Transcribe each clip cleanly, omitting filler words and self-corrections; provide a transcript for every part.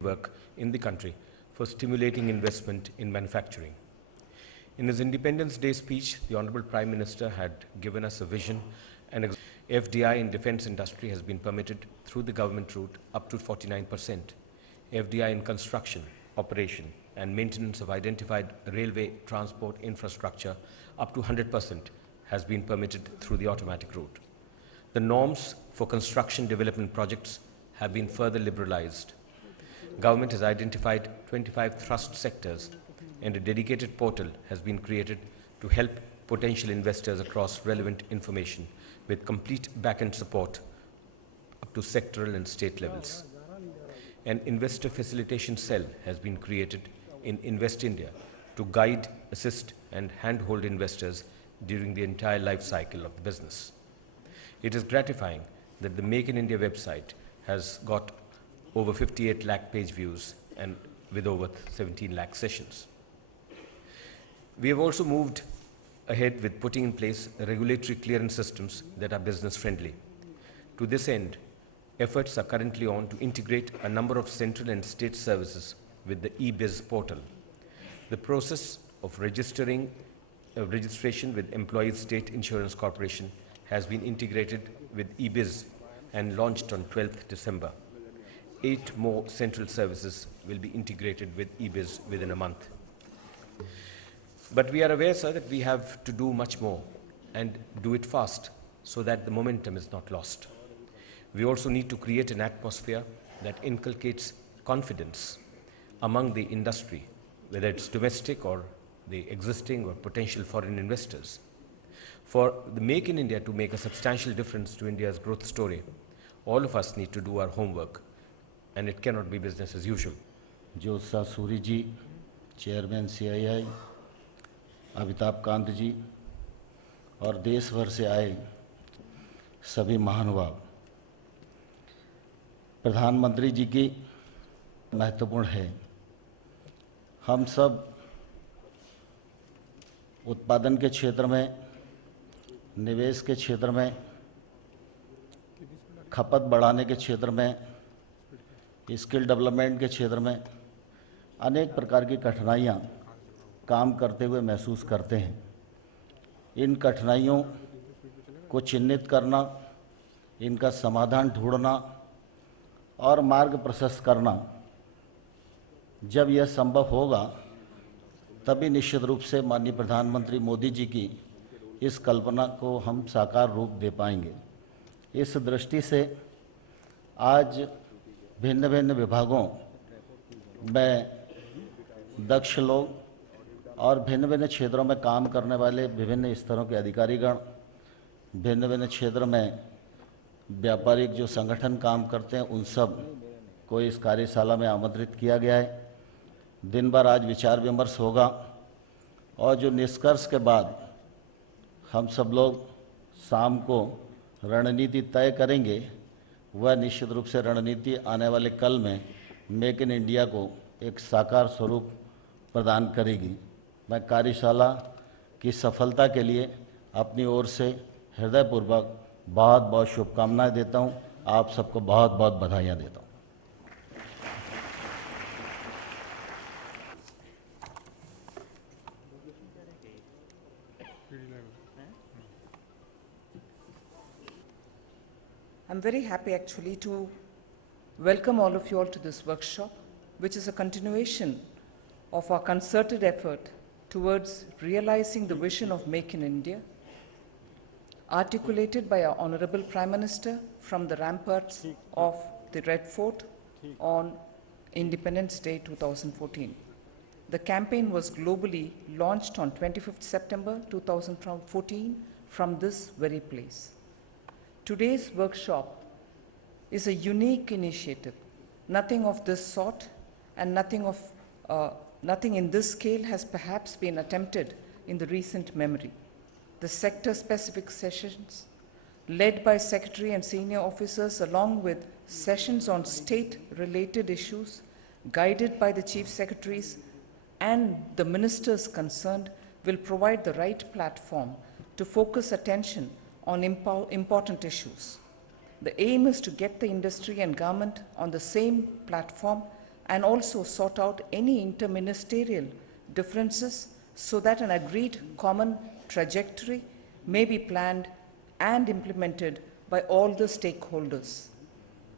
work in the country for stimulating investment in manufacturing. In his Independence Day speech, the Honorable Prime Minister had given us a vision and FDI in defense industry has been permitted through the government route up to 49%. FDI in construction, operation and maintenance of identified railway transport infrastructure up to 100% has been permitted through the automatic route. The norms for construction development projects have been further liberalized. Government has identified 25 thrust sectors and a dedicated portal has been created to help potential investors across relevant information with complete back-end support up to sectoral and state levels. An investor facilitation cell has been created in Invest India to guide, assist and handhold investors during the entire life cycle of the business. It is gratifying that the Make in India website has got over 58 lakh page views and with over 17 lakh sessions. We have also moved ahead with putting in place regulatory clearance systems that are business friendly. To this end, efforts are currently on to integrate a number of central and state services with the e-biz portal. The process of registration with Employees State Insurance Corporation has been integrated with e-biz and launched on 12th December. 8 more central services will be integrated with e-biz within a month. But we are aware, sir, that we have to do much more and do it fast so that the momentum is not lost. We also need to create an atmosphere that inculcates confidence among the industry, whether it's domestic or the existing or potential foreign investors. For the Make in India to make a substantial difference to India's growth story, all of us need to do our homework, and it cannot be business as usual. Jyotsa Suri ji, Chairman CII, Amitabh Kant जी और देश भर से आए सभी महानुभाव, प्रधानमंत्री जी की महत्वपूर्ण है। हम सब उत्पादन के क्षेत्र में, निवेश के क्षेत्र में, खपत बढ़ाने के क्षेत्र में, स्किल डेवलपमेंट के क्षेत्र में अनेक प्रकार की कठिनाइयाँ काम करते हुए महसूस करते हैं। इन कठिनाइयों को चिन्हित करना, इनका समाधान ढूंढना और मार्ग प्रशस्त करना, जब यह संभव होगा तभी निश्चित रूप से माननीय प्रधानमंत्री मोदी जी की इस कल्पना को हम साकार रूप दे पाएंगे। इस दृष्टि से आज भिन्न भिन्न विभागों में दक्ष लोग और भिन्न भिन्न क्षेत्रों में काम करने वाले विभिन्न स्तरों के अधिकारीगण, भिन्न भिन्न क्षेत्र में व्यापारिक जो संगठन काम करते हैं, उन सब को इस कार्यशाला में आमंत्रित किया गया है। दिन भर आज विचार विमर्श होगा और जो निष्कर्ष के बाद हम सब लोग शाम को रणनीति तय करेंगे, वह निश्चित रूप से रणनीति आने वाले कल में मेक इन इंडिया को एक साकार स्वरूप प्रदान करेगी। मैं कार्यशाला की सफलता के लिए अपनी ओर से हृदयपूर्वक बहुत बहुत शुभकामनाएं देता हूं। आप सबको बहुत बहुत बधाइयां देता हूं। I'm very happy actually to welcome all of you all to this workshop, which is a continuation of our concerted effort towards realizing the vision of Make in India, articulated by our Honorable Prime Minister from the ramparts of the Red Fort on Independence Day 2014. The campaign was globally launched on 25th September 2014 from this very place. Today's workshop is a unique initiative. Nothing of this sort and nothing in this scale has perhaps been attempted in the recent memory. The sector-specific sessions, led by Secretary and senior officers, along with sessions on state-related issues, guided by the Chief Secretaries and the ministers concerned, will provide the right platform to focus attention on important issues. The aim is to get the industry and government on the same platform and also sort out any interministerial differences so that an agreed common trajectory may be planned and implemented by all the stakeholders.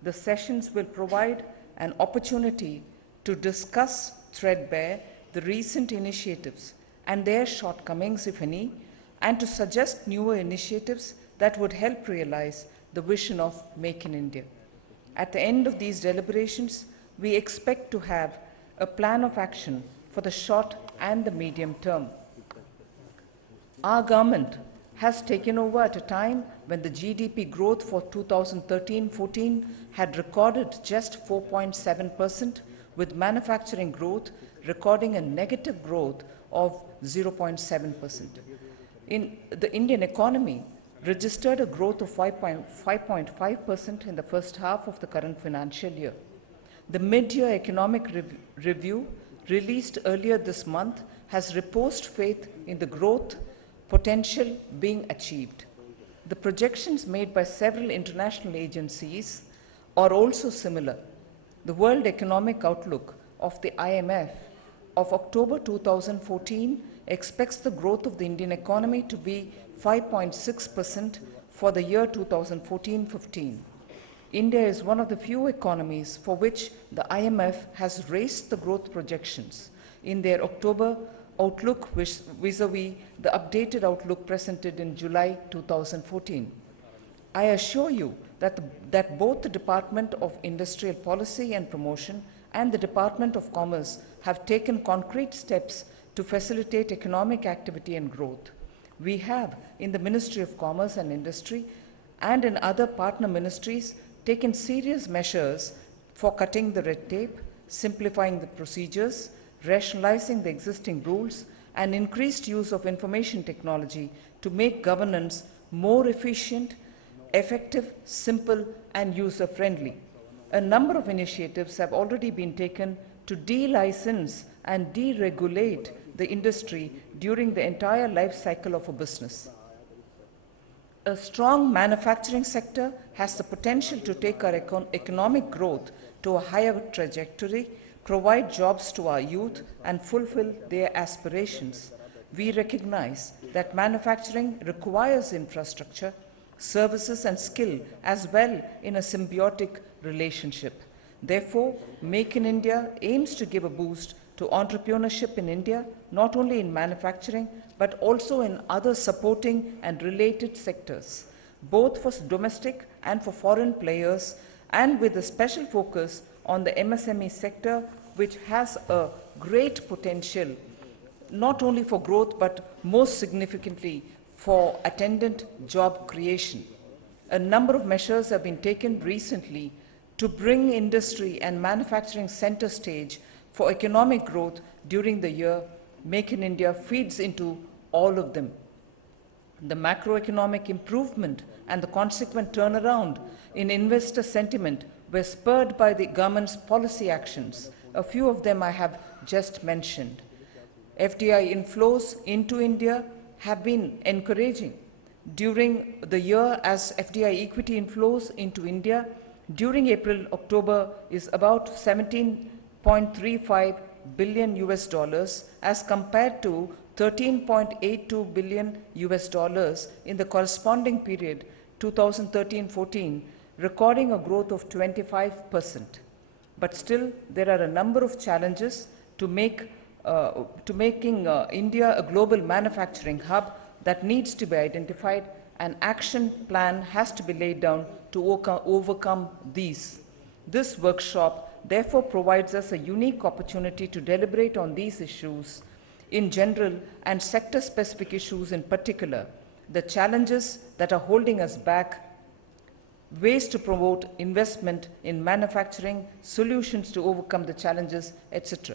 The sessions will provide an opportunity to discuss threadbare the recent initiatives and their shortcomings, if any, and to suggest newer initiatives that would help realize the vision of Make in India. At the end of these deliberations, we expect to have a plan of action for the short and the medium term. Our government has taken over at a time when the GDP growth for 2013-14 had recorded just 4.7%, with manufacturing growth recording a negative growth of 0.7%. In the Indian economy registered a growth of 5.5% in the first half of the current financial year. The mid-year economic review released earlier this month has reposed faith in the growth potential being achieved. The projections made by several international agencies are also similar. The World Economic Outlook of the IMF of October 2014 expects the growth of the Indian economy to be 5.6% for the year 2014-15. India is one of the few economies for which the IMF has raised the growth projections in their October outlook vis-a-vis the updated outlook presented in July 2014. I assure you that both the Department of Industrial Policy and Promotion and the Department of Commerce have taken concrete steps to facilitate economic activity and growth. We have, in the Ministry of Commerce and Industry and in other partner ministries, taken serious measures for cutting the red tape, simplifying the procedures, rationalizing the existing rules, and increased use of information technology to make governance more efficient, effective, simple, and user-friendly. A number of initiatives have already been taken to de-license and deregulate the industry during the entire life cycle of a business. A strong manufacturing sector has the potential to take our economic growth to a higher trajectory, provide jobs to our youth, and fulfill their aspirations. We recognize that manufacturing requires infrastructure, services, and skill as well in a symbiotic relationship. Therefore, Make in India aims to give a boost to entrepreneurship in India, not only in manufacturing, but also in other supporting and related sectors, both for domestic and for foreign players, and with a special focus on the MSME sector, which has a great potential, not only for growth, but most significantly for attendant job creation. A number of measures have been taken recently to bring industry and manufacturing center stage for economic growth during the year. Make in India feeds into all of them. The macroeconomic improvement and the consequent turnaround in investor sentiment were spurred by the government's policy actions. A few of them I have just mentioned. FDI inflows into India have been encouraging. During the year, as FDI equity inflows into India during April-October is about 17.35 billion US dollars as compared to 13.82 billion US dollars in the corresponding period 2013-14, recording a growth of 25%. But still, there are a number of challenges to making India a global manufacturing hub that needs to be identified. An action plan has to be laid down to overcome these. This workshop therefore provides us a unique opportunity to deliberate on these issues in general and sector-specific issues in particular, the challenges that are holding us back, ways to promote investment in manufacturing, solutions to overcome the challenges, etc.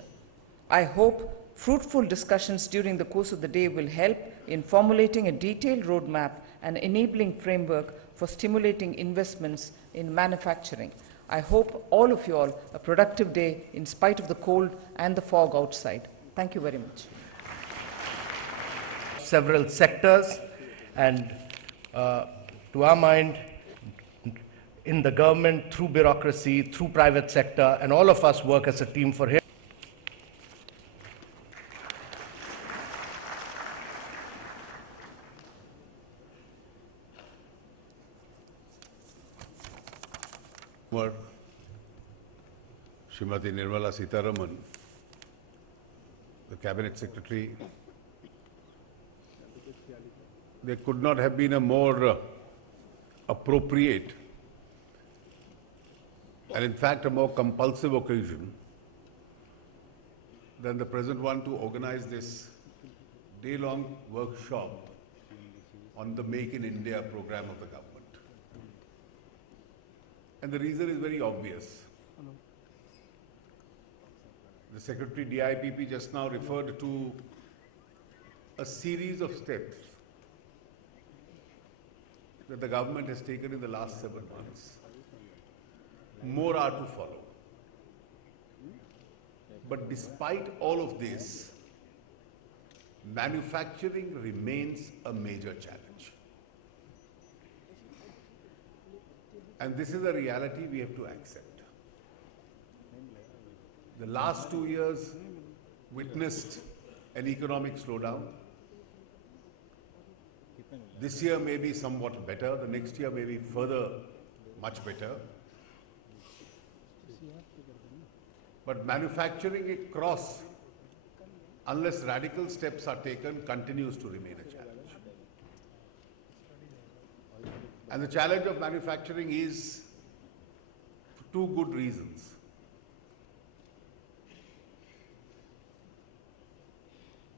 I hope fruitful discussions during the course of the day will help in formulating a detailed roadmap and enabling framework for stimulating investments in manufacturing. I hope all of you all a productive day in spite of the cold and the fog outside. Thank you very much. Several sectors, and to our mind, in the government, through bureaucracy, through private sector, and all of us work as a team for him. Srimati Nirmala Sitharaman, the Cabinet Secretary, there could not have been a more appropriate and in fact a more compulsive occasion than the present one to organize this day-long workshop on the Make in India program of the government. And the reason is very obvious. The Secretary DIPP just now referred to a series of steps that the government has taken in the last 7 months. More are to follow. But despite all of this, manufacturing remains a major challenge. And this is a reality we have to accept. The last 2 years witnessed an economic slowdown. This year may be somewhat better, the next year may be further much better. But manufacturing across, unless radical steps are taken, continues to remain a challenge. And the challenge of manufacturing is for 2 good reasons.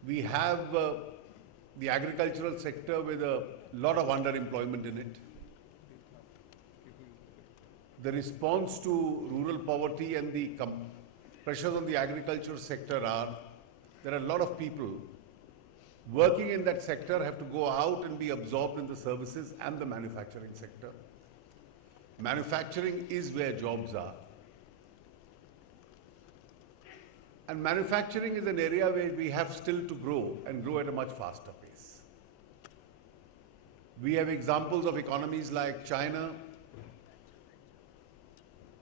We have the agricultural sector with a lot of underemployment in it. The response to rural poverty and the pressures on the agricultural sector are, there are a lot of people working in that sector have to go out and be absorbed in the services and the manufacturing sector. Manufacturing is where jobs are. And manufacturing is an area where we have still to grow and grow at a much faster pace. We have examples of economies like China.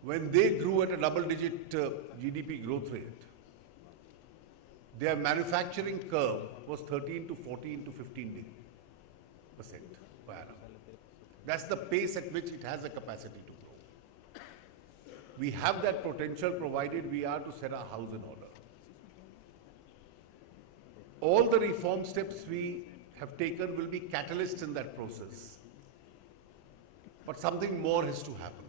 When they grew at a double-digit GDP growth rate, their manufacturing curve was 13 to 14 to 15% per annum. That's the pace at which it has the capacity to grow. We have that potential provided we are to set our house in order. All the reform steps we have taken will be catalysts in that process. But something more has to happen.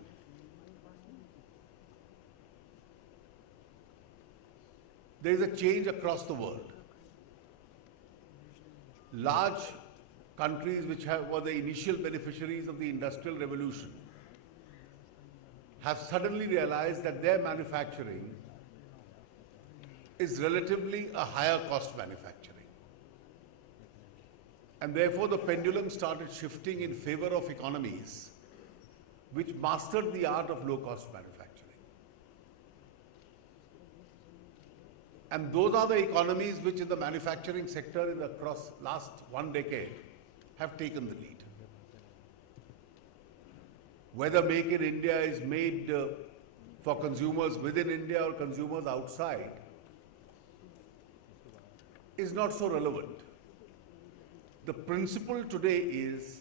There is a change across the world. Large countries which were the initial beneficiaries of the Industrial Revolution have suddenly realized that their manufacturing is relatively a higher cost manufacturing. And therefore the pendulum started shifting in favor of economies which mastered the art of low-cost manufacturing. And those are the economies which in the manufacturing sector in the last 1 decade have taken the lead. Whether Make in India is made for consumers within India or consumers outside is not so relevant. The principle today is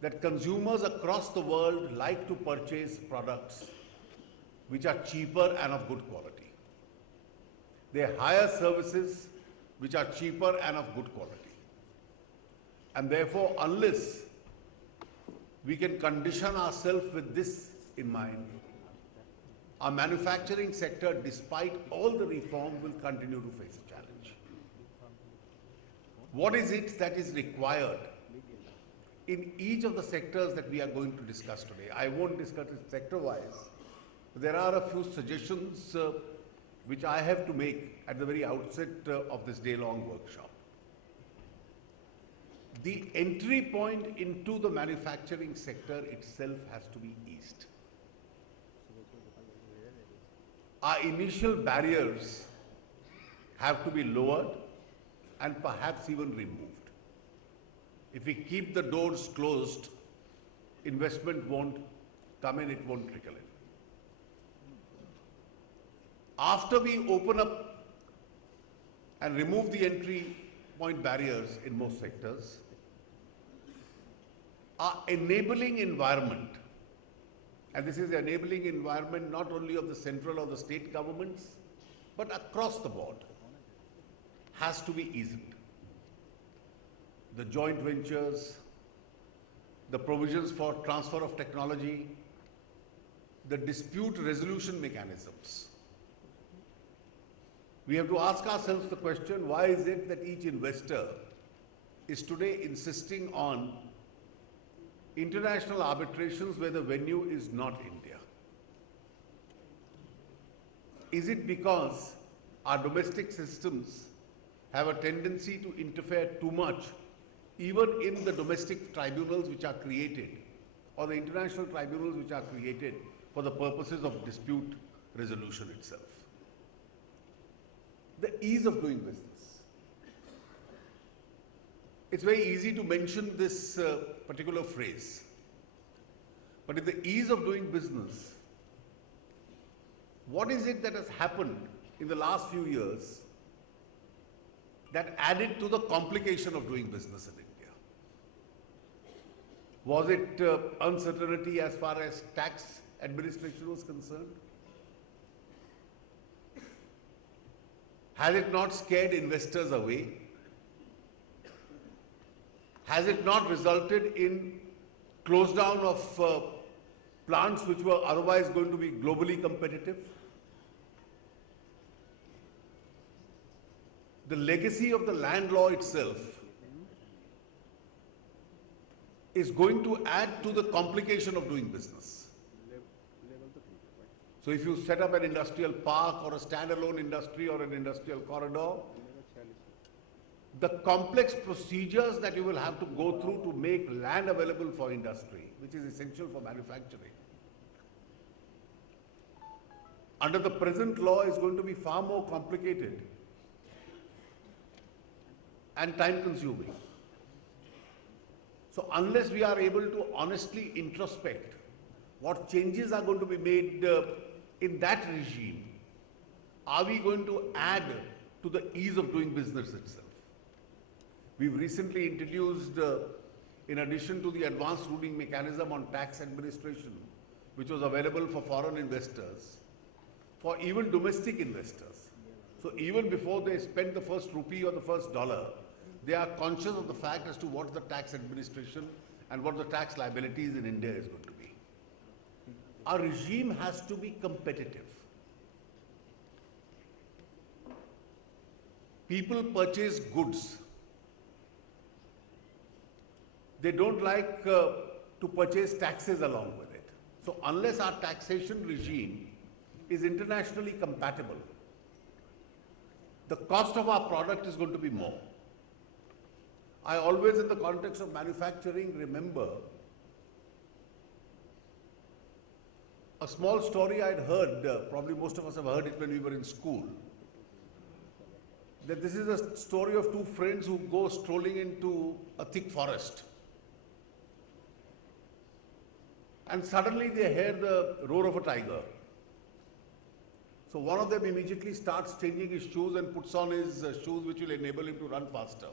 that consumers across the world like to purchase products which are cheaper and of good quality. They hire services which are cheaper and of good quality. And therefore, unless we can condition ourselves with this in mind, our manufacturing sector, despite all the reform, will continue to face a challenge. What is it that is required in each of the sectors that we are going to discuss today? I won't discuss it sector-wise. There are a few suggestions which I have to make at the very outset of this day-long workshop. The entry point into the manufacturing sector itself has to be eased. Our initial barriers have to be lowered and perhaps even removed. If we keep the doors closed, investment won't come in, it won't trickle in. After we open up and remove the entry point barriers in most sectors, our enabling environment, and this is the enabling environment not only of the central or the state governments, but across the board, has to be eased. The joint ventures, the provisions for transfer of technology, the dispute resolution mechanisms. We have to ask ourselves the question, why is it that each investor is today insisting on international arbitrations where the venue is not India? Is it because our domestic systems have a tendency to interfere too much, even in the domestic tribunals which are created, or the international tribunals which are created for the purposes of dispute resolution itself? The ease of doing business. It's very easy to mention this particular phrase, but in the ease of doing business, what is it that has happened in the last few years that added to the complication of doing business in India? Was it uncertainty as far as tax administration was concerned? Has it not scared investors away? Has it not resulted in close down of plants which were otherwise going to be globally competitive? The legacy of the land law itself is going to add to the complication of doing business. So if you set up an industrial park or a standalone industry or an industrial corridor, the complex procedures that you will have to go through to make land available for industry, which is essential for manufacturing, under the present law is going to be far more complicated and time consuming. So unless we are able to honestly introspect what changes are going to be made in that regime, are we going to add to the ease of doing business itself? We've recently introduced, in addition to the advanced ruling mechanism on tax administration, which was available for foreign investors, for even domestic investors. So even before they spend the first rupee or the first dollar, they are conscious of the fact as to what the tax administration and what the tax liabilities in India is going to be. Our regime has to be competitive. People purchase goods. They don't like to purchase taxes along with it. So unless our taxation regime is internationally compatible, the cost of our product is going to be more. I always, in the context of manufacturing, remember a small story I'd heard, probably most of us have heard it when we were in school, that this is a story of two friends who go strolling into a thick forest. And suddenly they hear the roar of a tiger. So one of them immediately starts changing his shoes and puts on his shoes which will enable him to run faster.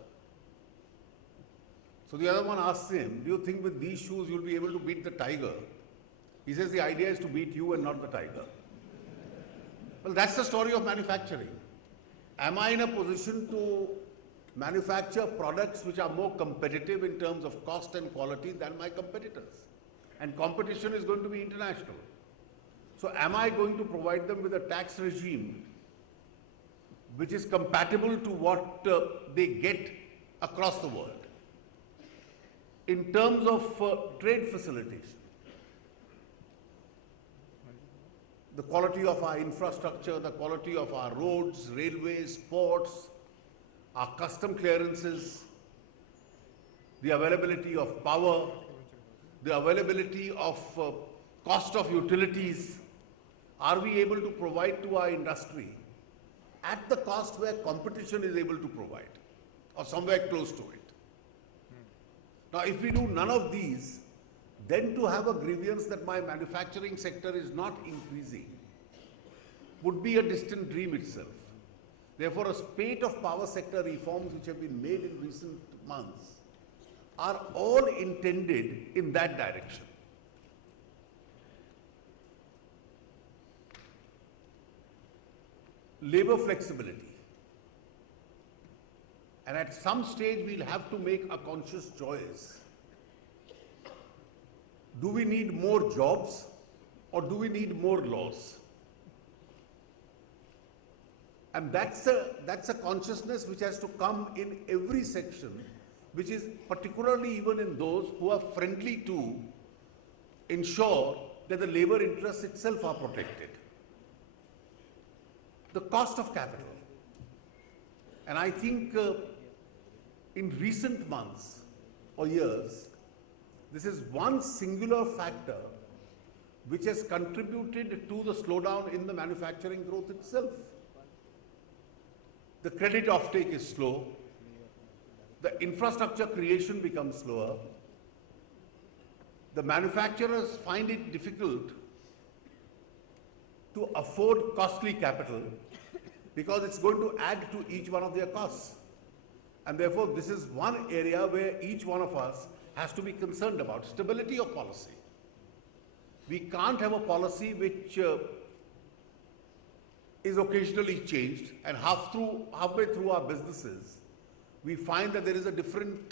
So the other one asks him, do you think with these shoes you'll be able to beat the tiger? He says the idea is to beat you and not the tiger. Well, that's the story of manufacturing. Am I in a position to manufacture products which are more competitive in terms of cost and quality than my competitors? And competition is going to be international. So am I going to provide them with a tax regime which is compatible to what they get across the world? In terms of trade facilitation, the quality of our infrastructure, the quality of our roads, railways, ports, our custom clearances, the availability of power, the availability of cost of utilities, are we able to provide to our industry at the cost where competition is able to provide, or somewhere close to it? Now, if we do none of these, then to have a grievance that my manufacturing sector is not increasing would be a distant dream itself. Therefore, a spate of power sector reforms which have been made in recent months are all intended in that direction. Labor flexibility. And at some stage, we'll have to make a conscious choice. Do we need more jobs or do we need more laws? And that's a consciousness which has to come in every section, which is particularly even in those who are friendly to ensure that the labor interests itself are protected. The cost of capital. And I think in recent months or years, this is one singular factor which has contributed to the slowdown in the manufacturing growth itself. The credit offtake is slow, the infrastructure creation becomes slower, the manufacturers find it difficult to afford costly capital because it's going to add to each one of their costs. And therefore, this is one area where each one of us has to be concerned about stability of policy. We can't have a policy which is occasionally changed, and halfway through our businesses, we find that there is a different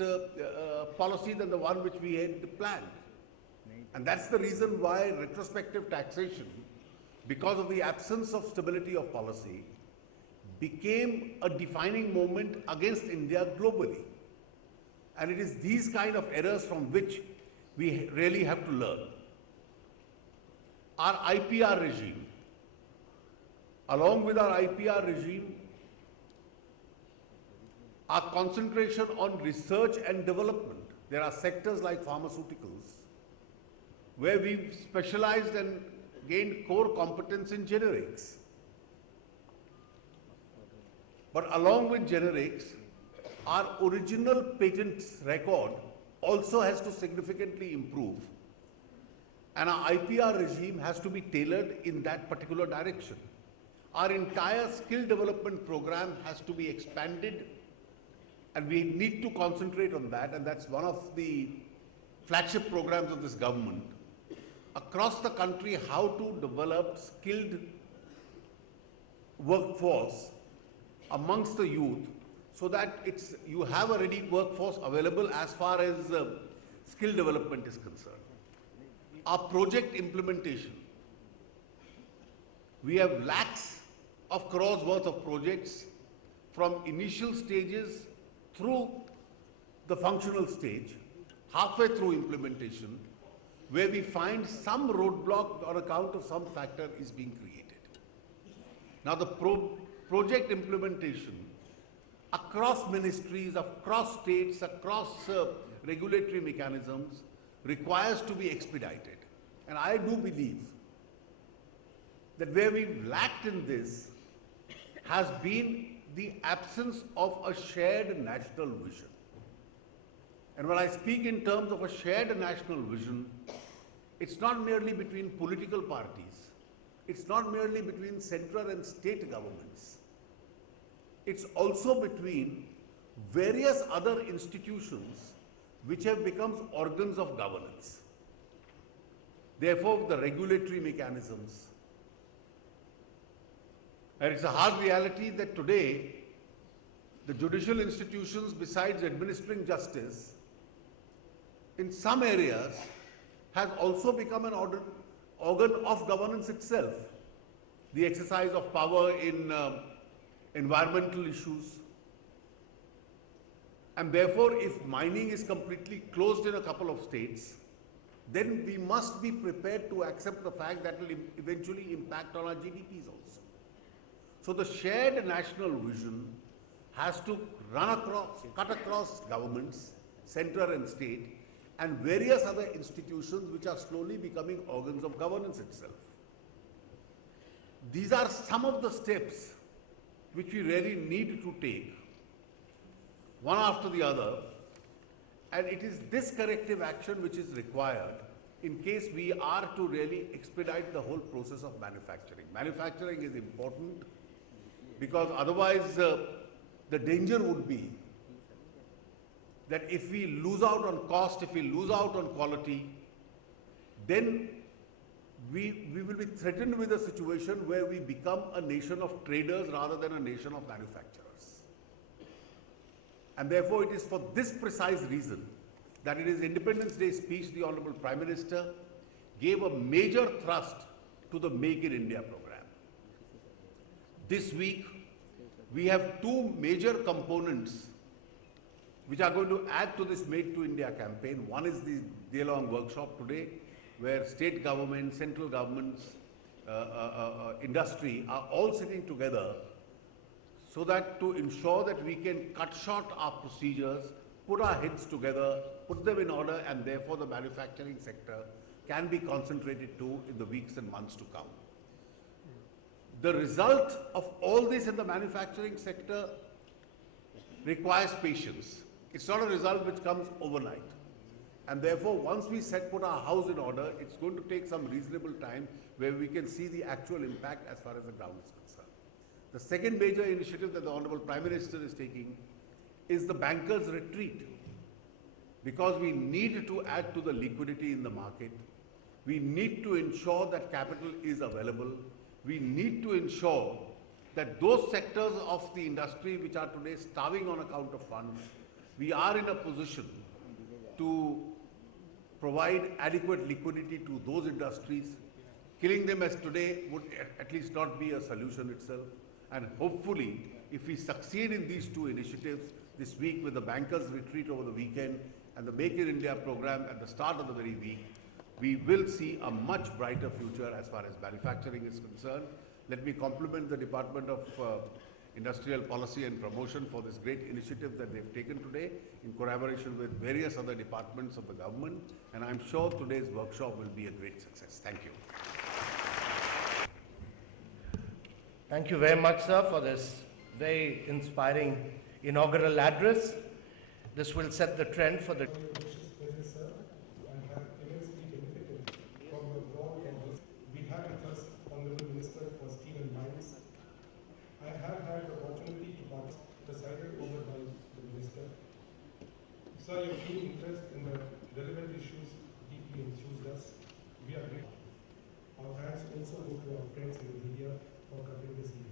policy than the one which we had planned. And that's the reason why retrospective taxation, because of the absence of stability of policy, became a defining moment against India globally. And it is these kind of errors from which we really have to learn. Our IPR regime, along with our IPR regime, our concentration on research and development. There are sectors like pharmaceuticals where we've specialized and gained core competence in generics. But along with generics, our original patents record also has to significantly improve. And our IPR regime has to be tailored in that particular direction. Our entire skill development program has to be expanded, and we need to concentrate on that, and that's one of the flagship programs of this government. Across the country, how to develop skilled workforce amongst the youth so that you have a ready workforce available as far as skill development is concerned. Our project implementation. We have lakhs of crores worth of projects from initial stages through the functional stage, halfway through implementation, where we find some roadblock on account of some factor is being created. Now the project implementation across ministries, across states, across regulatory mechanisms requires to be expedited. And I do believe that where we've lacked in this has been the absence of a shared national vision. And when I speak in terms of a shared national vision, it's not merely between political parties. It's not merely between central and state governments. It's also between various other institutions which have become organs of governance. Therefore, the regulatory mechanisms. And it's a hard reality that today, the judicial institutions, besides administering justice, in some areas, has also become an organ of governance itself. The exercise of power in environmental issues. And therefore, if mining is completely closed in a couple of states, then we must be prepared to accept the fact that will eventually impact on our GDPs also. So the shared national vision has to cut across governments, central and state, and various other institutions which are slowly becoming organs of governance itself. These are some of the steps which we really need to take, one after the other, and it is this corrective action which is required in case we are to really expedite the whole process of manufacturing. Manufacturing is important because otherwise the danger would be that if we lose out on cost, if we lose out on quality, then we will be threatened with a situation where we become a nation of traders rather than a nation of manufacturers. And therefore, it is for this precise reason that in his Independence Day speech, the Honorable Prime Minister gave a major thrust to the Make in India program. This week, we have two major components which are going to add to this Make to India campaign. One is the day-long workshop today, where state government, central governments, industry are all sitting together so that to ensure that we can cut short our procedures, put our heads together, put them in order, and therefore the manufacturing sector can be concentrated to in the weeks and months to come. The result of all this in the manufacturing sector requires patience. It's not a result which comes overnight. And therefore, once we put our house in order, it's going to take some reasonable time where we can see the actual impact as far as the ground is concerned. The second major initiative that the Honorable Prime Minister is taking is the bankers' retreat. Because we need to add to the liquidity in the market, we need to ensure that capital is available, we need to ensure that those sectors of the industry which are today starving on account of funds, we are in a position to provide adequate liquidity to those industries. Killing them as today would at least not be a solution itself. And hopefully, if we succeed in these two initiatives this week with the bankers' retreat over the weekend and the Make in India program at the start of the very week, we will see a much brighter future as far as manufacturing is concerned. Let me compliment the Department of Industrial Policy and Promotion for this great initiative that they've taken today in collaboration with various other departments of the government, and I'm sure today's workshop will be a great success. Thank you. Thank you very much, sir, for this very inspiring inaugural address. This will set the trend for the... Sir, your keen interest in the relevant issues deeply enthused us. We are grateful. Our thanks also go to our friends in the media for covering this event.